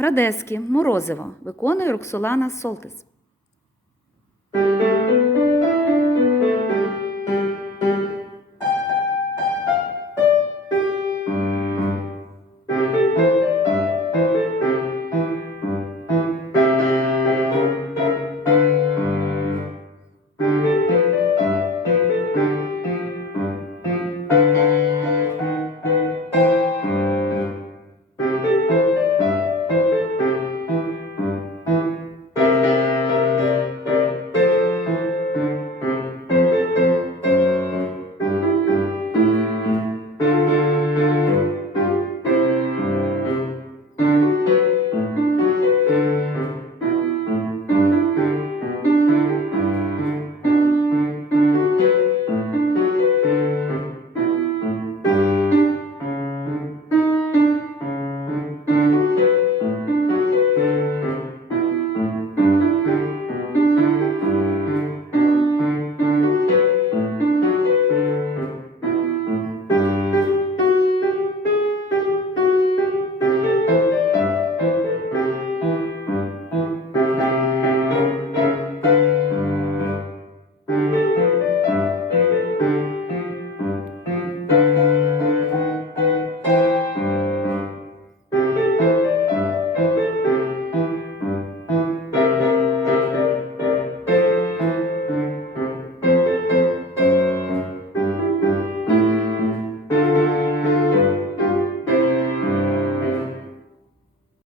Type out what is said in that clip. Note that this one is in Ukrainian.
Градески, Морозиво виконує Роксолана Солтис.